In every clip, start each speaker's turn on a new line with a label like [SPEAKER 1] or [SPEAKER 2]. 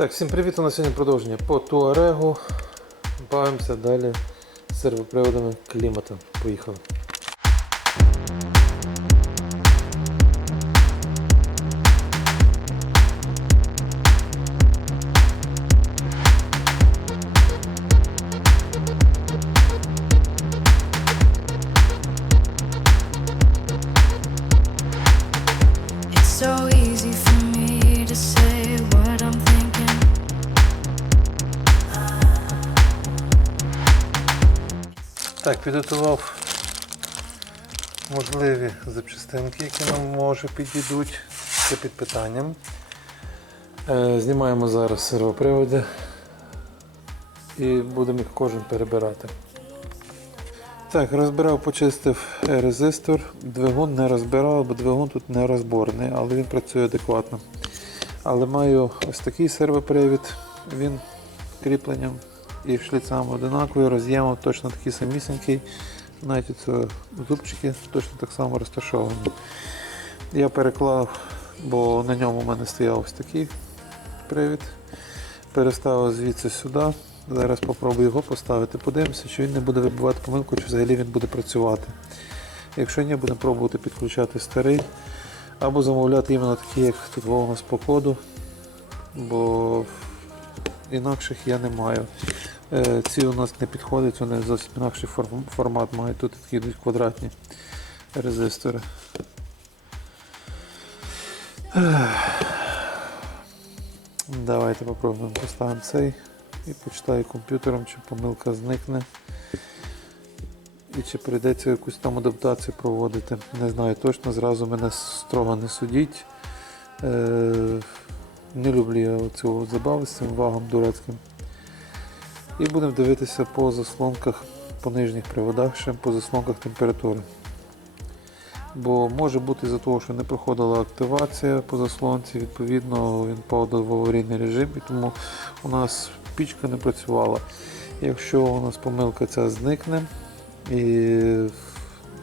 [SPEAKER 1] Так, всім привіт! У нас сьогодні продовження по Туарегу. Бавимося далі з сервоприводами клімата. Поїхали. Підготував можливі запчастинки, які нам може підійдуть. Це під питанням. Е, Знімаємо зараз сервоприводи і будемо їх кожен перебирати. Так, розбирав, почистив резистор. Двигун не розбирав, бо двигун тут не розборний, але він працює адекватно. Але маю ось такий сервопривід, він кріпленням і шліцами одинаковий, роз'ємом точно такий самісінький. Навіть ці зубчики точно так само розташовані. Я переклав, бо на ньому в мене стояв ось такий привід. Переставив звідси сюди. Зараз спробую його поставити. Подивимося, чи він не буде вибивати помилку, чи взагалі він буде працювати. Якщо ні, будемо пробувати підключати старий. Або замовляти іменно такі, як тут у нас по коду. Бо інакших я не маю. Е, Ці у нас не підходять, вони зовсім інакший формат мають. Тут такі йдуть квадратні резистори. Давайте попробуємо поставимо цей і почитаю комп'ютером, чи помилка зникне. І чи прийдеться якусь там адаптацію проводити. Не знаю точно, зразу мене строго не судіть. Не люблю я цього забави з цим вагом дурацьким. І будемо дивитися по заслонках, по нижніх приводах, ще по заслонках температури. Бо може бути за того, що не проходила активація по заслонці, відповідно він падав в аварійний режим, і тому у нас пічка не працювала. Якщо у нас помилка ця зникне і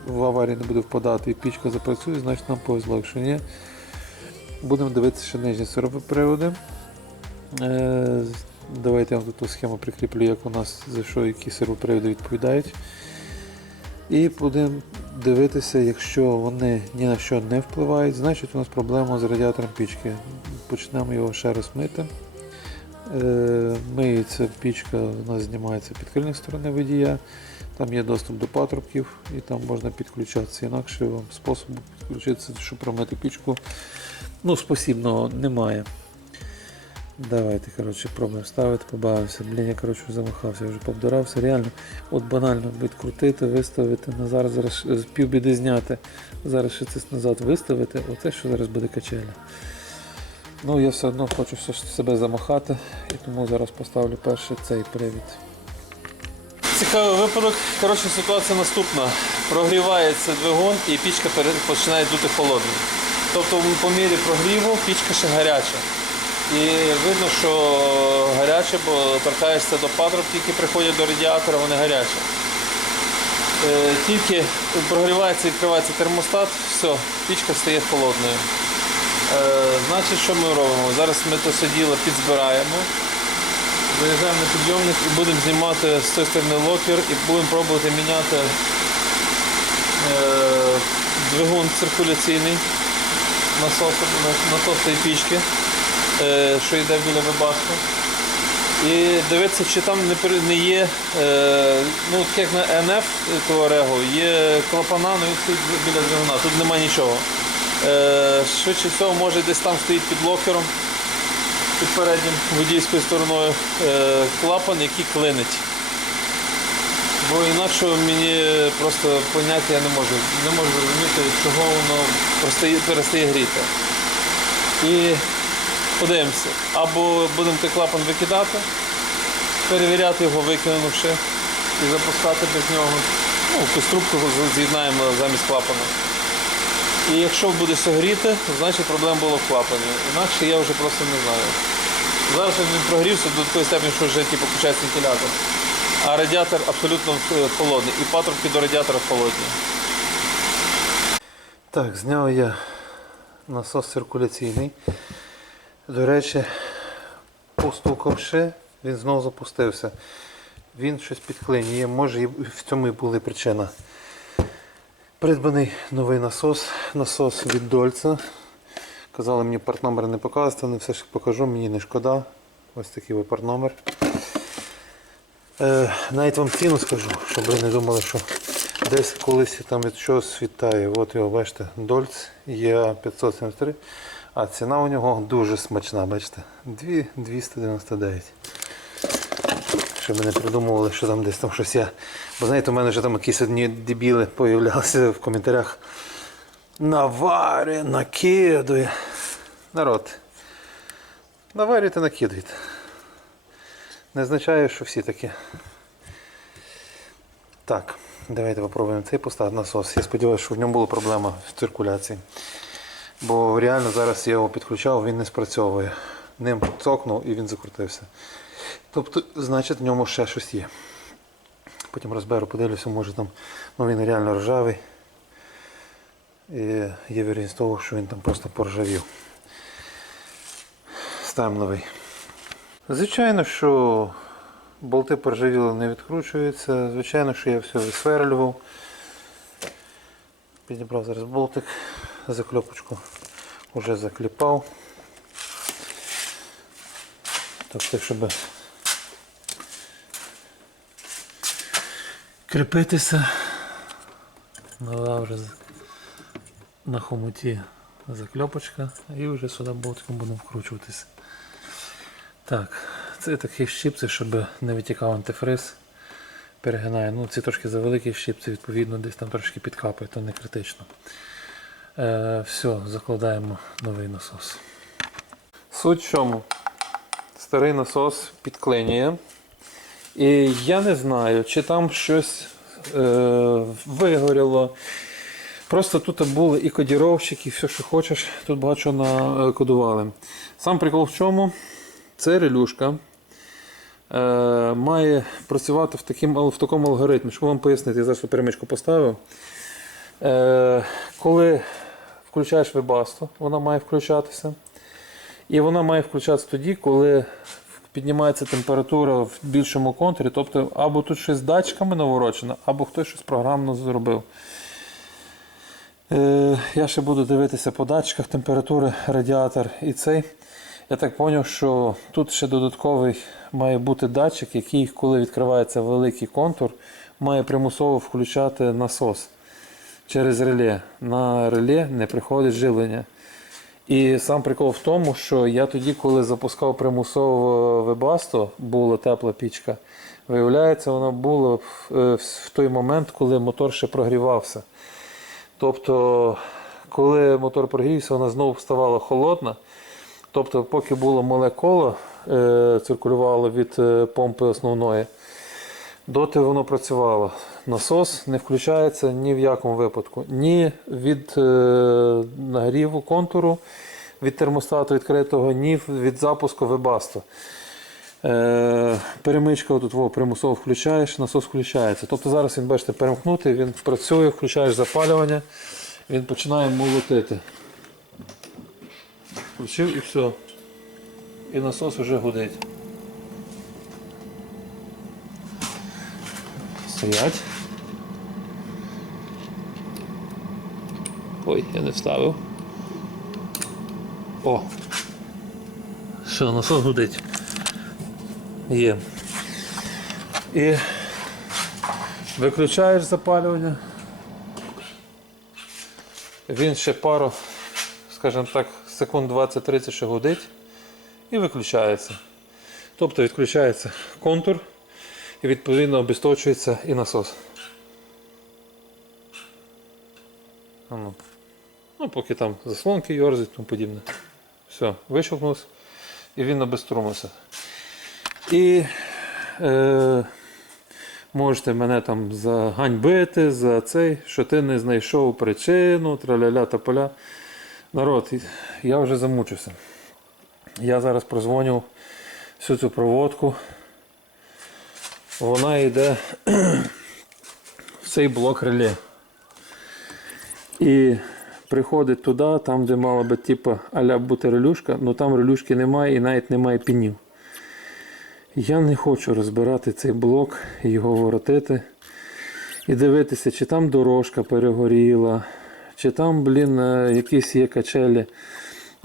[SPEAKER 1] в аварію не буде впадати і пічка запрацює, значить нам повезло. Якщо ні, будемо дивитися ще нижні сервоприводи. Е, Давайте я вам тут схему прикріплю, як у нас за що які сервоприводи відповідають. І будемо дивитися, якщо вони ні на що не впливають, значить у нас проблема з радіатором пічки. Почнемо його ще раз мити. Е, Миється пічка, у нас знімається під крильної сторони водія. Там є доступ до патрубків і там можна підключатися. Інакше вам способу підключитися, щоб промити пічку. Ну, спосібного немає. Давайте, коротше, пробуємо ставити, побавимося. Блін, я коротше замахався, вже повдирався. Реально, от банально відкрутити, виставити, назад зараз півбіди зняти. Зараз ще це назад виставити. Оце що зараз буде качеля. Ну, я все одно хочу все себе замахати, і тому зараз поставлю перший цей привід. Цікавий випадок. Коротше, ситуація наступна. Прогрівається двигун і пічка починає дути холодною. Тобто по мірі прогріву пічка ще гаряча. І видно, що гаряче, бо торкаєшся до патрубки, які приходять до радіатора, вони гарячі. Е, Тільки прогрівається і відкривається термостат, все, пічка стає холодною. Е, Значить, що ми робимо? Зараз ми то все діло підзбираємо. Заїжджаємо на підйомник і будемо знімати з цієї сторони локер і будемо пробувати міняти е, двигун циркуляційний насос, насос цієї пічки, е, що йде біля вибашки. І дивитися, чи там не, є, е, ну так як на НФ Туарего, є клапана, ну стоїть біля двигуна, тут немає нічого. Е, швидше всього, може десь там стоїть під локером під переднім водійською стороною е, клапан, який клинить. Бо інакше мені просто поняття я не можу. Не можу зрозуміти, чого воно перестає гріти. І подивимося. Або будемо той клапан викидати, перевіряти його, викинувши і запускати без нього. Ну, якусь з'єднаємо замість клапана. І якщо буде все гріти, значить проблема була в клапані. Інакше я вже просто не знаю. Зараз він прогрівся до такої степені, що вже типу, включається вентилятор. А радіатор абсолютно е, холодний. І патрубки до радіатора холодні. Так, зняв я насос циркуляційний. До речі, постукавши, він знову запустився. Він щось підклинює, може і в цьому і була причина. Придбаний новий насос, насос від Дольца. Казали мені партномер не показувати, але все ж покажу, мені не шкода. Ось такий ось партномер. Е, навіть вам ціну скажу, щоб ви не думали, що десь колись там від чогось світає. От його, бачите, Дольц є 573, а ціна у нього дуже смачна, бачите, 2 299. Щоб ми не придумували, що там десь там щось є. Бо знаєте, у мене вже там якісь одні дебіли появлялися в коментарях. Наварює, накидує. Народ. Наварюйте, накидуйте. Не означає, що всі такі. Так, давайте попробуємо цей поставити насос. Я сподіваюся, що в ньому була проблема в циркуляції. Бо реально зараз я його підключав, він не спрацьовує. Ним цокнув і він закрутився. Тобто, значить, в ньому ще щось є. Потім розберу, подивлюся, може там ну він реально ржавий. І є вірність того, що він там просто поржавів. Ставимо новий. Звичайно, що болти поржавіли не відкручуються. Звичайно, що я все висверлював. Підібрав зараз болтик, закльопочку вже закліпав. Тобто, щоб кріпитися, нова вже на хомуті закльопочка і вже сюди болтиком будемо вкручуватися. Так, це такі щипці, щоб не витікав антифриз. Перегинаю. Ну, ці трошки завеликі щипці, відповідно, десь там трошки підкапає, то не критично. Е, все, закладаємо новий насос. Суть в чому? Старий насос підклинює. І я не знаю, чи там щось е, вигоріло. Просто тут були і кодіровщики, і все, що хочеш, тут багато чого накодували. Сам прикол в чому? Це релюшка е, має працювати в, таким, в такому алгоритмі. Щоб вам пояснити, я зараз перемичку поставив. Е, коли включаєш вебасту, вона має включатися. І вона має включатися тоді, коли піднімається температура в більшому контурі. Тобто, або тут щось з датчиками наворочено, або хтось щось програмно зробив. Е, я ще буду дивитися по датчиках температури, радіатор і цей. Я так зрозумів, що тут ще додатковий має бути датчик, який, коли відкривається великий контур, має примусово включати насос через реле. На реле не приходить живлення. І сам прикол в тому, що я тоді, коли запускав примусово вебасту, була тепла пічка, виявляється, вона була в, е, той момент, коли мотор ще прогрівався. Тобто, коли мотор прогрівся, вона знову ставала холодна. Тобто, поки було мале коло, е, циркулювало від е, помпи основної, доти воно працювало. Насос не включається ні в якому випадку. Ні від е, нагріву контуру, від термостату відкритого, ні від запуску вебасту. Перемичка тут во, примусово включаєш, насос включається. Тобто зараз він, бачите, перемкнутий, він працює, включаєш запалювання, він починає молотити. Включив і все. І насос вже гудить. Стоять. Ой, я не вставив. О! Все, насос гудить. Є. І виключаєш запалювання. Він ще пару, скажімо так, секунд 20-30 ще гудить і виключається. Тобто відключається контур і відповідно обесточується і насос. Ну, ну, поки там заслонки йорзать тому подібне. Все, вищелкнувся і він обеструмився. І е, можете мене там заганьбити за цей, що ти не знайшов причину, траля-ля та поля. Народ, я вже замучився. Я зараз прозвоню всю цю проводку. Вона йде в цей блок реле. І приходить туди, там, де мала би типу, аля бути релюшка, але там релюшки немає і навіть немає пінів. Я не хочу розбирати цей блок, його воротити і дивитися, чи там дорожка перегоріла, чи там, блін, е, якісь є качелі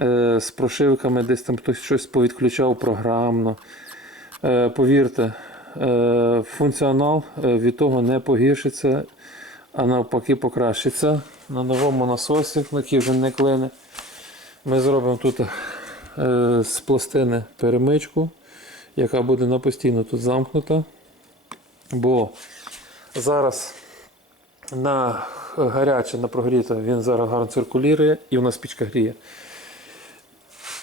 [SPEAKER 1] е, з прошивками, десь там хтось щось повідключав програмно. Е, повірте, функціонал від того не погіршиться, а навпаки покращиться. На новому насосі, який вже не клине. Ми зробимо тут з пластини перемичку, яка буде на постійно тут замкнута. Бо зараз на гаряче, на прогріте він зараз гарно циркулює і у нас пічка гріє.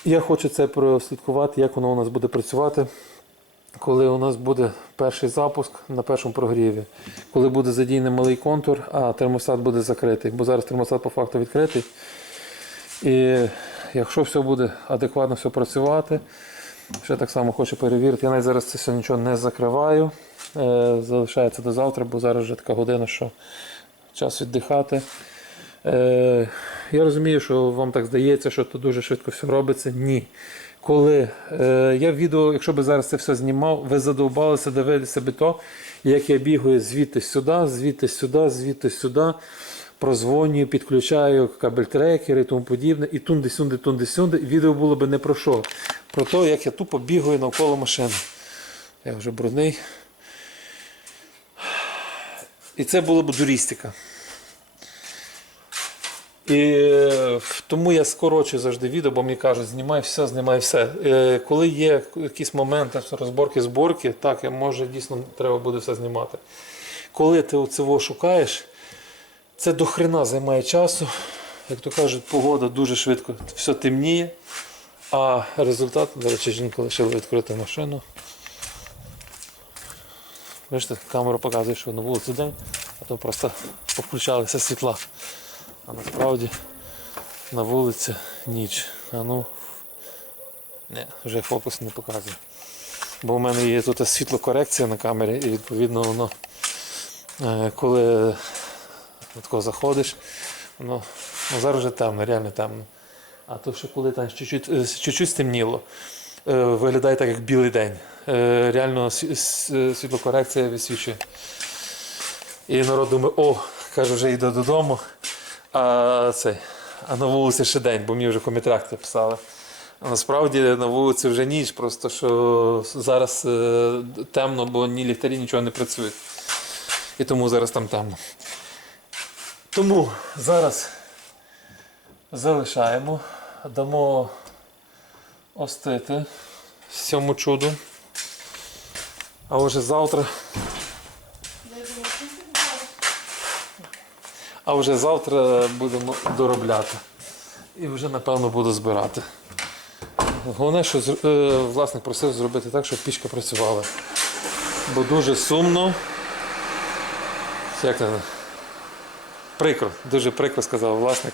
[SPEAKER 1] Я хочу це прослідкувати, як воно у нас буде працювати, коли у нас буде перший запуск на першому прогріві, коли буде задійний малий контур, а термостат буде закритий, бо зараз термостат по факту відкритий. І якщо все буде адекватно все працювати, ще так само хочу перевірити. Я навіть зараз це все нічого не закриваю. Е, залишається до завтра, бо зараз вже така година, що час віддихати. Е, я розумію, що вам так здається, що тут дуже швидко все робиться. Ні. Коли е, я відео, якщо би зараз це все знімав, ви задовбалися дивитися би то, як я бігаю звідти сюди, звідти сюди, звідти сюди, прозвонюю, підключаю кабель-трекери і тому подібне, і тунди-сюнди, тунди-сюнди. Відео було би не про що. Про те, як я тупо бігаю навколо машини. Я вже брудний. І це було б дурістика. І тому я скорочую завжди відео, бо мені кажуть, знімай все, знімай все. Е, Коли є якісь моменти розборки зборки, так, я може дійсно треба буде все знімати. Коли ти цього шукаєш, це до хрена займає часу. Як то кажуть, погода дуже швидко все темніє. А результат, до речі, жінка лишила відкрити машину. Бачите, камера показує, що на вулиці день, а то просто повключалися світла. А насправді на вулиці ніч. А ну, не, вже фокус не показує. Бо у мене є тут світлокорекція на камері, і відповідно воно, е, коли тако заходиш, воно ну, зараз вже темно, реально темно. А то ще коли там чуть-чуть, е, чуть-чуть стемніло, е, виглядає так, як білий день. Е, Реально світлокорекція висвічує. І народ думає, о, каже, вже йде додому. А, цей, а на вулиці ще день, бо мені вже комітракти писали. А насправді на вулиці вже ніч, просто що зараз е, темно, бо ні ліхтарі нічого не працюють. І тому зараз там темно. Тому зараз залишаємо, дамо остити цьому чуду. А вже завтра. А вже завтра будемо доробляти. І вже напевно буду збирати. Головне, що е, власник просив зробити так, щоб пічка працювала. Бо дуже сумно. Як? Прикро, дуже прикро сказав власник,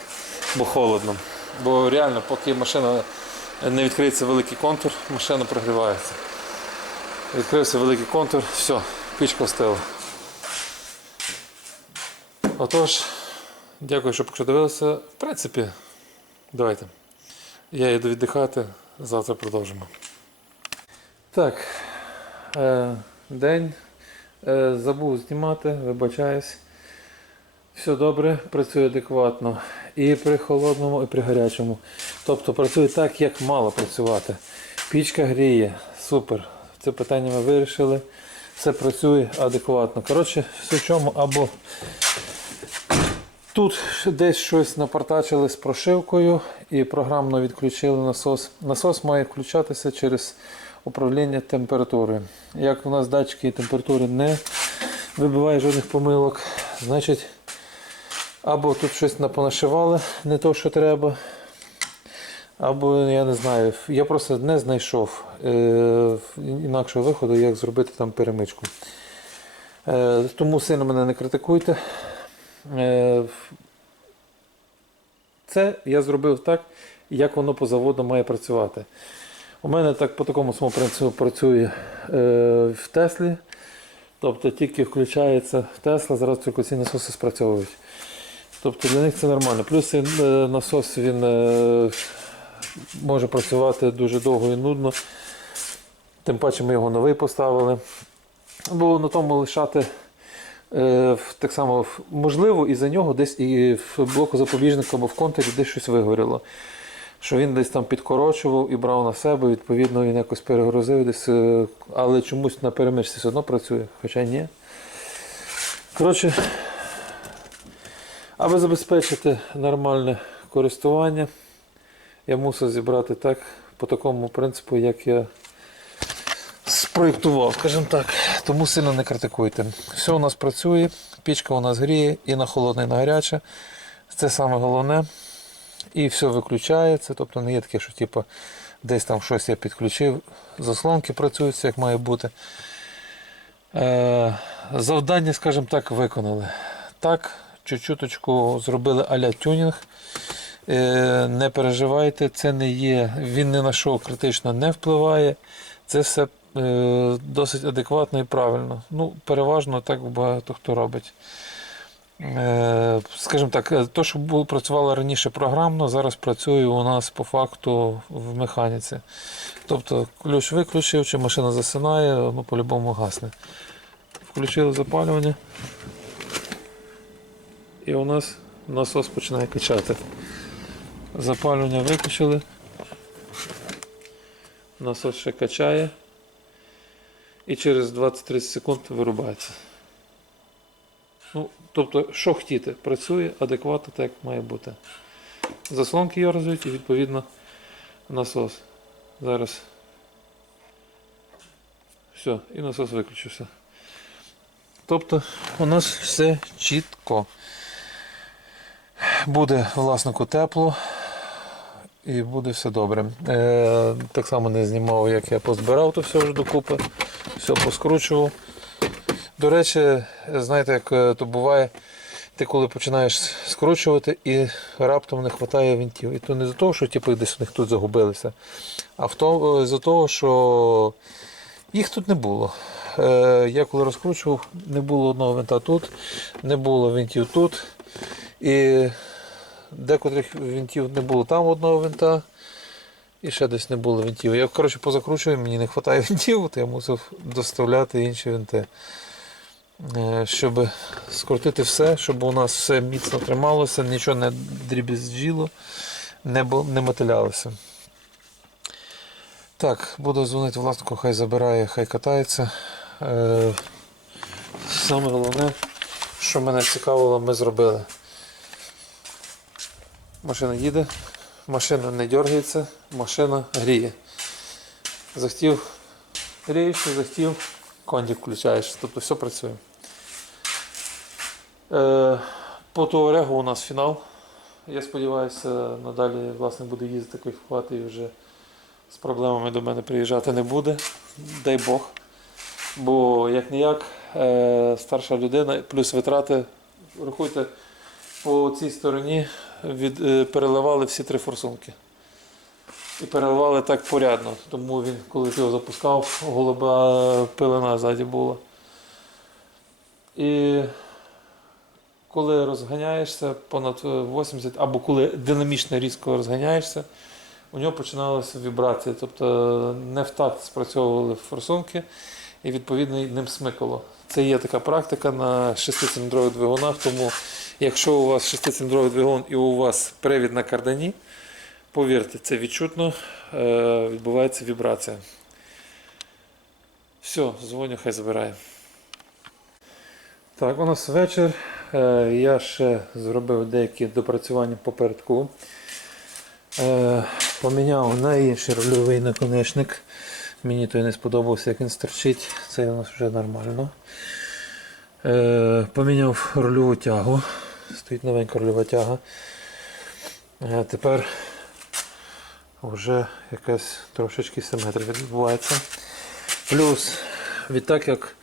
[SPEAKER 1] бо холодно. Бо реально, поки машина не відкриється великий контур, машина прогрівається. Відкрився великий контур, все, пічка встила. Отож, дякую, що поки дивилися. В принципі, давайте. Я йду віддихати, завтра продовжимо. Так, е, день. Е, забув знімати, вибачаюсь. Все добре, працює адекватно. І при холодному, і при гарячому. Тобто працює так, як мало працювати. Пічка гріє, супер. Це питання ми вирішили. Все працює адекватно. Коротше, все в чому або тут десь щось напортачили з прошивкою і програмно відключили насос. Насос має включатися через управління температурою. Як у нас датчики температури не вибиває жодних помилок, значить або тут щось напонашивали, не то, що треба. Або я не знаю, я просто не знайшов е, інакшого виходу, як зробити там перемичку. Е, тому сильно мене не критикуйте. Е, це я зробив так, як воно по заводу має працювати. У мене так по такому самому принципу працює е, в Теслі. Тобто тільки включається Тесла, зараз циркуляційні насоси спрацьовують. Тобто для них це нормально. Плюс е, насос він е, може працювати дуже довго і нудно. Тим паче ми його новий поставили. Бо на тому лишати е, так само можливо, і за нього десь і в блоку запобіжника або в контурі десь щось вигоріло. Що він десь там підкорочував і брав на себе, відповідно, він якось перегрузив десь, але чомусь на перемичці все одно працює, хоча ні. Коротше, аби забезпечити нормальне користування, я мусив зібрати так, по такому принципу, як я спроєктував, скажімо так. Тому сильно не критикуйте. Все у нас працює, пічка у нас гріє і на холодне, і на гаряче. Це саме головне. І все виключається. Тобто не є таке, що типу, десь там щось я підключив. Заслонки працюють, як має бути. Е, завдання, скажімо так, виконали. Так, чуть-чуточку зробили аля тюнінг. Е, не переживайте, це не є, він ні на що критично не впливає. Це все е, досить адекватно і правильно. Ну, переважно так багато хто робить. Е, скажімо так, то, що працювало раніше програмно, зараз працює у нас по факту в механіці. Тобто ключ виключив, чи машина засинає, ну по-любому гасне. Включили запалювання. І у нас насос починає качати. Запалювання виключили. Насос ще качає. І через 20-30 секунд вирубається. Ну, тобто, що хотіти, працює адекватно так, як має бути. Заслонки йорзують і відповідно насос. Зараз. Все, і насос виключився. Тобто у нас все чітко. Буде власнику тепло і буде все добре. Е, так само не знімав, як я позбирав то все вже докупи, все поскручував. До речі, знаєте, як е, то буває, ти коли починаєш скручувати і раптом не вистачає винтів. І то не за того, що типу, десь у них тут загубилися, а в то, е, за того, що їх тут не було. Е, я коли розкручував, не було одного винта тут, не було винтів тут. І декотрих винтів не було там одного винта. І ще десь не було винтів. Я коротше позакручую, мені не вистачає винтів, то я мусив доставляти інші винти. Е, Щоб скрутити все, щоб у нас все міцно трималося, нічого не дрібізджіло, не, не мотилялося. Так, буду дзвонити власнику, хай забирає, хай катається. Е, Саме головне, що мене цікавило, ми зробили. Машина їде, машина не дергається, машина гріє. Захотів грієш, не захотів, кондик включаєш, тобто все працює. Е, по Туарегу у нас фінал. Я сподіваюся, надалі власне буде їздити кайфувати і вже з проблемами до мене приїжджати не буде. Дай Бог. Бо як ніяк, е, старша людина, плюс витрати, рахуйте, по цій стороні від, е, переливали всі три форсунки. І переливали так порядно. Тому він, коли його запускав, голуба пилина ззаді була. І коли розганяєшся понад е, 80, або коли динамічно різко розганяєшся, у нього починалися вібрації. Тобто не в такт спрацьовували форсунки і відповідно ним смикало. Це є така практика на шестициліндрових двигунах, тому якщо у вас шестициліндровий двигун і у вас привід на кардані, повірте, це відчутно е, відбувається вібрація. Все, дзвоню, хай забирає. Так, у нас вечір. Е, Я ще зробив деякі допрацювання по передку. Е, Поміняв на інший рульовий наконечник. Мені той не сподобався, як він стерчить. Це у нас вже нормально. Поміняв рульову тягу. Стоїть новенька рульова тяга. Е, Тепер вже якась трошечки симетрія відбувається. Плюс, відтак як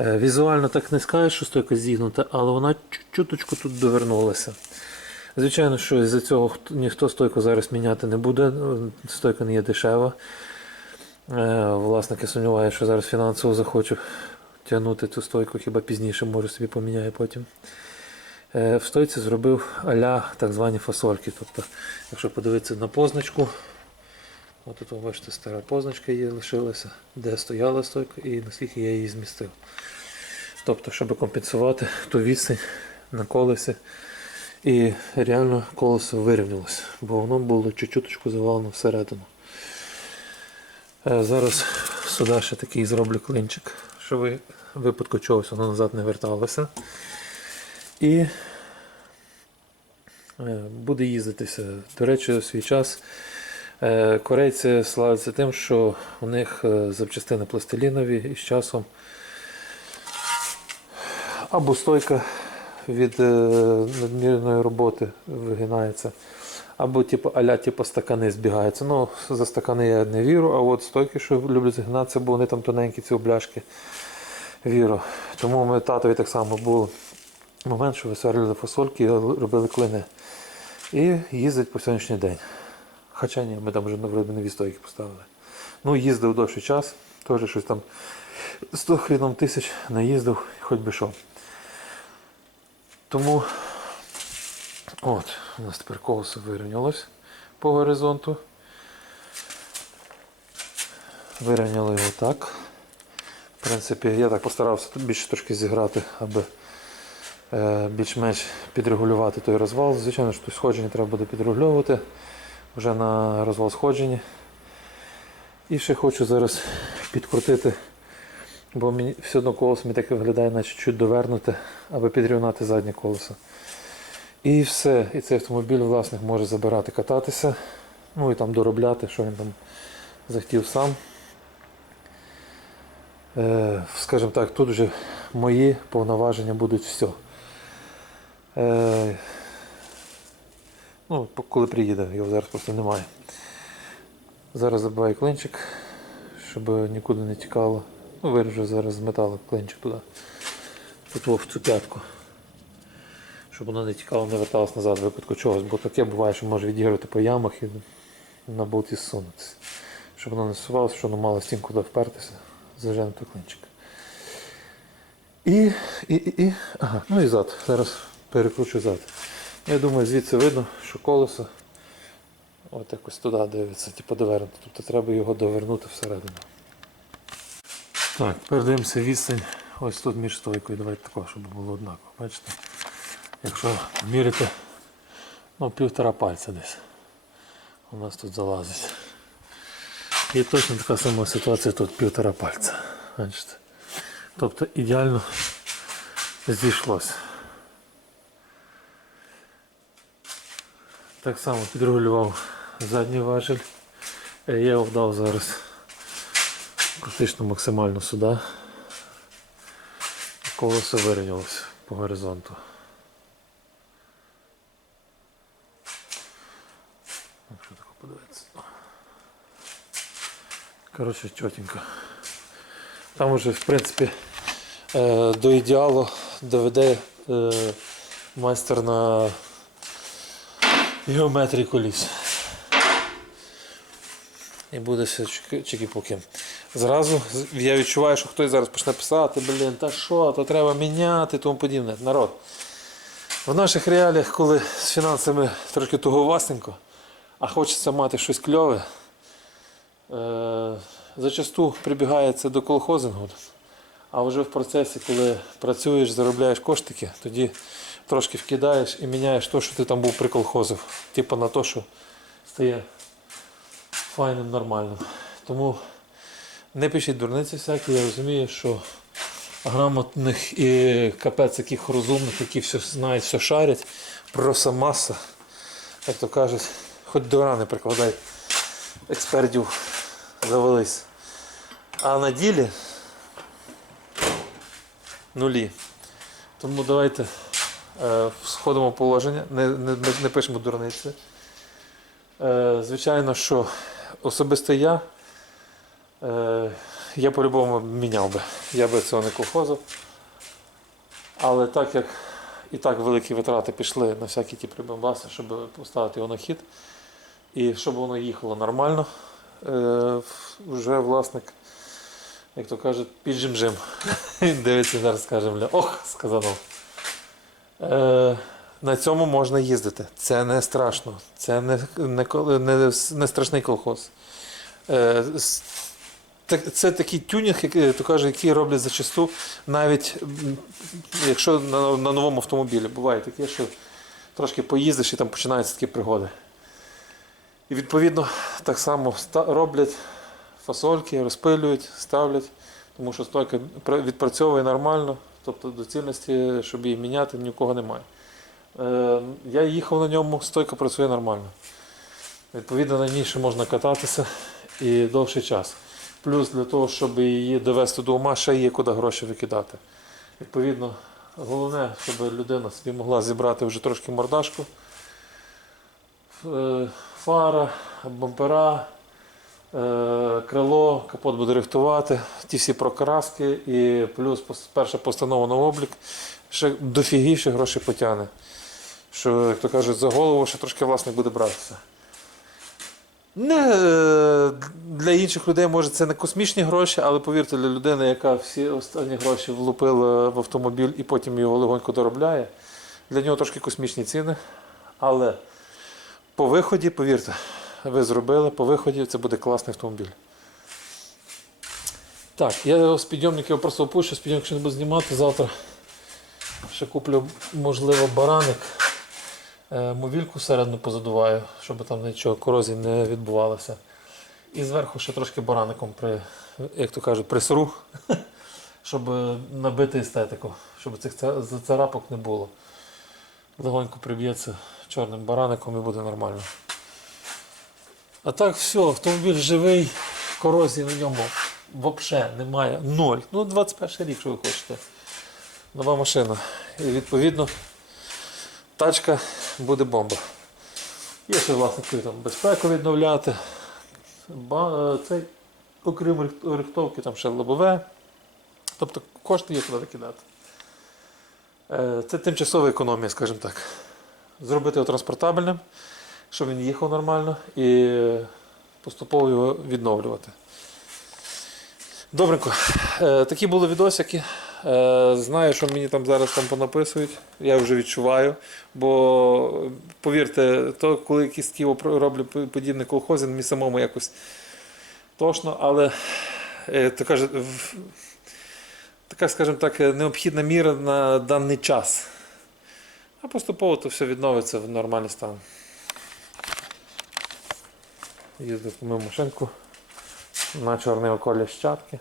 [SPEAKER 1] е, візуально так не скажеш, що стойка зігнута, але вона чуточку тут довернулася. Звичайно, що із-за цього ніхто стойку зараз міняти не буде. ну, Стойка не є дешева. Е, Власники сумніваються, що зараз фінансово захочу тягнути цю стойку, хіба пізніше, може собі поміняю потім. Е, В стойці зробив аля так звані фасольки. Тобто, якщо подивитися на позначку, От тут бачите, стара позначка її лишилася, де стояла стойка і наскільки я її змістив. Тобто, щоб компенсувати ту відстань на колесі. І реально колесо вирівнялося, бо воно було чуть-чуточку завалено всередину. Е, Зараз сюди ще такий зроблю клинчик, щоб випадку чогось воно назад не верталося. І е, буде їздитися. До речі, у свій час е, корейці славляться тим, що у них е, запчастини пластилінові і з часом або стойка від надмірної роботи вигинається, або типу, аля типу, стакани збігаються. Ну, за стакани я не вірю, а от стойки, що люблять згинатися, бо вони там тоненькі, ці обляшки, вірю. Тому ми татові так само був момент, що висверлювали фасольки і робили клини. І їздить по сьогоднішній день. Хоча ні, ми там вже вроде нові стойки поставили. Ну, їздив довший час, теж щось там 100 хріном тисяч наїздив, хоч би що. Тому от, у нас тепер колесо вирівнялось по горизонту. Вирівняли його так. В принципі, я так постарався більше трошки зіграти, аби більш-менш підрегулювати той розвал. Звичайно, що сходження треба буде підрегульовувати вже на розвал сходження. І ще хочу зараз підкрутити, бо мені все одно колесо мені так виглядає, наче чуть довернуте, аби підрівняти заднє колесо. І все. І цей автомобіль власник може забирати, кататися, ну і там доробляти, що він там захотів сам. Е, скажімо так, тут вже мої повноваження будуть все. Е, ну, коли приїде, його зараз просто немає. Зараз забиваю клинчик, щоб нікуди не тікало. Ну, виріжу зараз з металу клинчик туди. Тут в цю п'ятку. Щоб воно не тікало, не верталось назад в випадку чогось, бо таке буває, що може відігрувати по ямах і на болті зсунутися. Щоб воно не сувалося, що воно мало стінку туди впертися, заженемо той клинчик. І, і, і, і, ага, ну і зад. Зараз перекручу зад. Я думаю, звідси видно, що колесо от якось туди дивиться, типу довернуто. Тобто треба його довернути всередину. Так, тепер дивимося відстань ось тут між стойкою. Давайте такого, щоб було однаково. Бачите? Якщо міряти, ну півтора пальця десь. У нас тут залазить. І точно така сама ситуація тут півтора пальця. Бачите? Тобто ідеально зійшлося. Так само підрегулював задній важель. Е, Я його вдав зараз практично максимально сюди. Колесо вирівнялося по горизонту. Якщо так подивитися. Коротше, чотенько. Там вже, в принципі, е, до ідеалу доведе е, майстер на геометрії коліс. І буде все чики- чики-пуки. Зразу я відчуваю, що хтось зараз почне писати, блін, та що, то треба міняти тому подібне. Народ. В наших реаліях, коли з фінансами трошки туговастенько, а хочеться мати щось кльове, е, зачасту прибігається до колхозингу. А вже в процесі, коли працюєш, заробляєш коштики, тоді трошки вкидаєш і міняєш те, що ти там був приколхозив. Типу на те, що стає файним, нормальним. Тому не пишіть дурниці всякі, я розумію, що грамотних і капець яких розумних, які все знають, все шарять, просто маса, як то кажуть, хоч до рани прикладай, експертів завелись. А на ділі нулі. Тому давайте сходимо положення, не, не, не, пишемо дурниці. Е, звичайно, що особисто я, е, я по-любому міняв би. Я би цього не колхозив. Але так як і так великі витрати пішли на всякі ті прибамбаси, щоб поставити його на хід, і щоб воно їхало нормально, е, вже власник, як то кажуть, піджим-жим. Дивиться зараз, скаже, бля, ох, сказано. Е, на цьому можна їздити. Це не страшно. Це не, не, не, не страшний колхоз. Е, Це такий тюнінг, який роблять зачасту, навіть якщо на, на новому автомобілі. Буває таке, що трошки поїздиш і там починаються такі пригоди. І відповідно так само роблять фасольки, розпилюють, ставлять, тому що стойка відпрацьовує нормально, тобто доцільності, щоб її міняти, ні у кого немає. Е, я їхав на ньому, стойка працює нормально. Відповідно, на ній ще можна кататися і довший час. Плюс для того, щоб її довести до ума, ще є куди гроші викидати. Відповідно, головне, щоб людина собі могла зібрати вже трошки мордашку, Е, фара, бампера, крило, капот буде рихтувати, ті всі прокраски і плюс перша постанова на облік, ще дофігіше гроші потягне. Що, як то кажуть, за голову ще трошки власник буде братися. Не, е, для інших людей може це не космічні гроші, але повірте, для людини, яка всі останні гроші влупила в автомобіль і потім його легонько доробляє, для нього трошки космічні ціни. Але по виході, повірте, ви зробили, по виході це буде класний автомобіль. Так, я його з підйомників просто опущу, з підйомників не буду знімати. Завтра ще куплю, можливо, бараник. Е, Мовільку середню позадуваю, щоб там нічого корозії не відбувалося. І зверху ще трошки бараником при, як то кажуть, присру, щоб набити естетику, щоб цих ца- зацарапок не було. Легонько приб'ється чорним бараником і буде нормально. А так, все, автомобіль живий, корозії на ньому взагалі немає. Ноль. Ну, 21 рік, що ви хочете. Нова машина. І відповідно тачка буде бомба. Є ще власне коли там безпеку відновляти. Ба- е, Цей, окрім рих- рихтовки, там ще лобове. Тобто кошти є куди кидати. Е, Це тимчасова економія, скажімо так. Зробити його транспортабельним, щоб він їхав нормально і поступово його відновлювати. Добренько. Е, Такі були відосики. Е, Знаю, що мені там зараз там понаписують. Я вже відчуваю. Бо повірте, то коли якісь такі роблю по- подібні колхози, мені самому якось тошно, але е, така, така, скажімо так, необхідна міра на даний час. А поступово то все відновиться в нормальний стан. Їздив помив машинку на чорний околі щатки.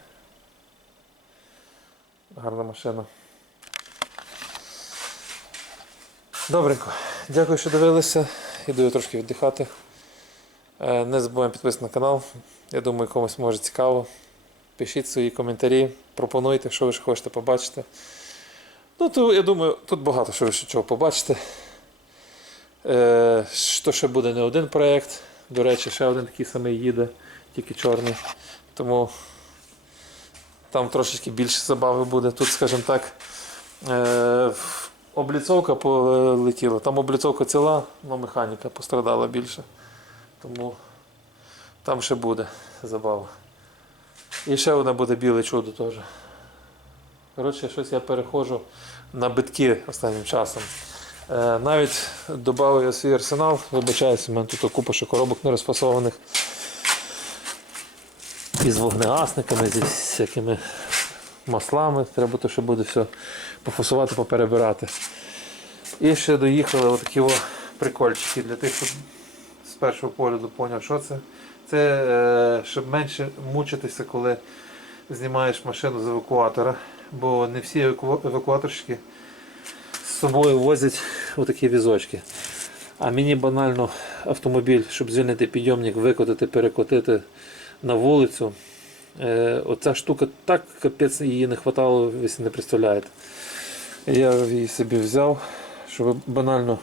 [SPEAKER 1] Гарна машина. Добренько. Дякую, що дивилися. Іду трошки віддихати. Е, Не забуваємо підписатися на канал. Я думаю, комусь може цікаво. Пишіть свої коментарі, пропонуйте, що ви ще хочете побачити. Ну, то, я думаю, тут багато що ви ще чого побачите. Е, що ще буде не один проєкт. До речі, ще один такий самий їде, тільки чорний. Тому там трошечки більше забави буде. Тут, скажімо так, е, обліцовка полетіла. Там обліцовка ціла, але механіка пострадала більше. Тому там ще буде забава. І ще одне буде біле чудо теж. Коротше, щось я переходжу на битки останнім часом. Е, навіть додав я свій арсенал, вибачаюся, у мене тут купа ще коробок не розфасованих. Із вогнегасниками, зі всякими маслами. Треба то, що буде все пофасувати, поперебирати. І ще доїхали отакі о прикольчики для тих, хто з першого погляду зрозумів, що це. Це е, щоб менше мучитися, коли знімаєш машину з евакуатора, бо не всі евакуаторщики собою возять отакі візочки. А мені банально автомобіль, щоб звільнити підйомник, викотити, перекотити на вулицю. Е, оця штука так капець її не вистачало, ви не представляєте. Я її собі взяв, щоб банально,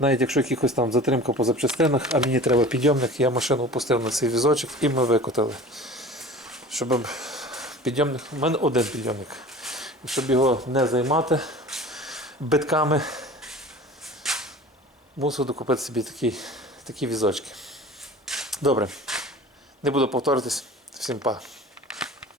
[SPEAKER 1] навіть якщо якихось там затримка по запчастинах, а мені треба підйомник, я машину опустив на цей візочок і ми викотили. Щоб підйомник, у мене один підйомник. Щоб його не займати битками, мусив докупити собі такі, такі візочки. Добре, не буду повторитись. Всім па.